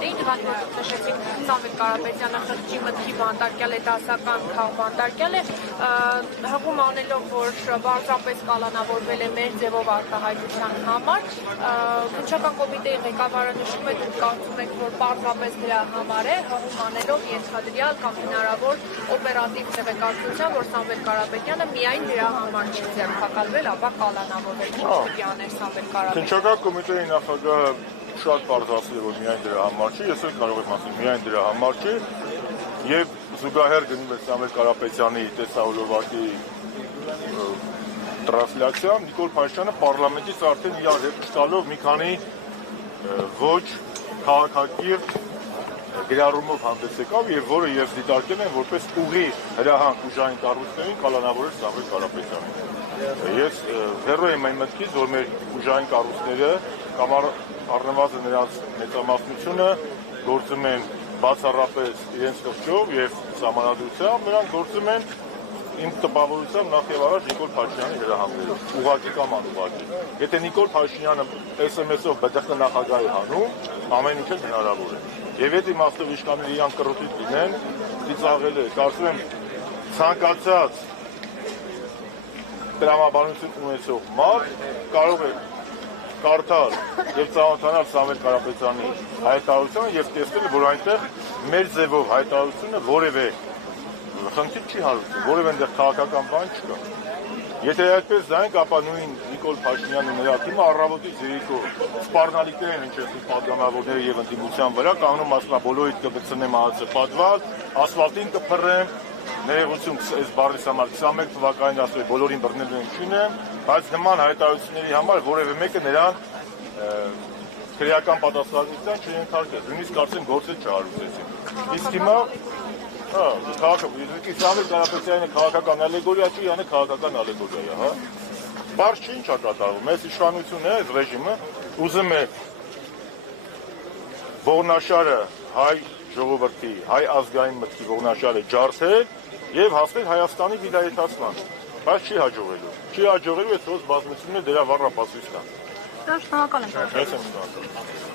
գիտեին, իհարկե որ նշեցիք Սամվել Կարապետյանը խղճի մտքի բանտարկյալ է, դասական խաղ բանտարկյալ է, հղում անելով, որ պարզապես կալանավորվել է մեր ձևով արտահայտության համար, քննչական կոմիտեի ղեկավարը նշում է, դուք կարծում եք, որ պարզապես դրա համար է, հղում անելով ենթադրյալ կամ հնարավոր օպերատիվ տեղեկատվության, որ Սամվել Կարապետյանը միայն դրա համար չի ձերբակալվել, ապա կալանավորվել։ Ինչ պիտի աներ Սամվել Կարապետյանը։ Քննչական կոմիտեի նախագահը շատ պարզացրել է, որ միայն դրա համար չի, ես էլ կարող եմ ասել, միայն դրա համար չի, եւ զուգահեռ գնում է Սամվել Կարապետյանի տեսահոլովակի տրանսլյացիան, Նիկոլ Փաշինյանը պարլամենտից արդեն իրար հետ տալով մի քանի ոչ քաղաքակիրթ գրառումով հանդես եկավ եւ որը ես դիտարկել եմ որպես ուղի հրահանգ ուժային կառույցներին կալանավորել Սամվել Կարապետյանին։ Ես հեռու եմ այն մտքից, որ մեր ուժային կառույցները կամ առնվազն նրանց մեծամասնությունը գործում են բացառապես իրենց կողքով եւ սահմանադրությամբ, նրանք գործում են իմ տպավորությամբ նախ եւ առաջ Նիկոլ Փաշինյանի հրահանգներով, ուղղակի կամ անուղղակի։ Եթե Նիկոլ Փաշինյանը SMS-ով ԲԴԽ նախագահի հանում, ամեն ինչ էլ հնարավոր է։ Եվ այդ իմաստով իշխանները իրան կռուտից լինեն, ծիծաղել է, կարծում եմ ցանկացած տրամաբանություն ունեցող մարդ կարող է կարդալ եւ ծանոթանալ Սամվել Կարապետյանի հայտարարությանը եւ տեսնել, որ այնտեղ մեր ձևով հայտարարությունը որևէ խնդիր չի հարուցում, որևէ այնտեղ քաղաքական բան չկա։ Եթե այդպես դրանք, ապա նույն Նիկոլ Փաշինյանը նրա թիմը առավոտից երեկո սպառնալիքներ են հնչեցնում պատգամավորների եւ ընդդիմության վրա, կանգնում ասում բոլորիդ կբցնեմ ԱԱՑ պատվալ, ասֆալտին կփռեմ, ներողություն այս բառից համար 21 թվականին ասում եմ բոլորին բռնել են չունեմ, բայց նման հայտարարությունների համար որևէ մեկը նրան քրեական պատասխանատվության չենթարկել, նույնիսկ կարծեմ գործը չհարուցեցին։ Իսկ հիմա Սամվել Կարապետյանը քաղաքական ալեգորիա չի, յանը քաղաքական ալեգորիա է, հա։ Բարձ չի ինչ է կատարվում, այս իշխանությունը, այս ռեժիմը ուզում է ողնաշարը հայ ժողովրդի, հայ ազգային մտքի ողնաշարը ջարդել եւ հասնել Հայաստանի վիլայեթացման, բայց չի հաջողելու։ Չի հաջողելու, այս ոնց բազմությունն է դրա վառ ապացույցն է։ Շնորհակալ եմ։ Ես եմ շնորհակալ։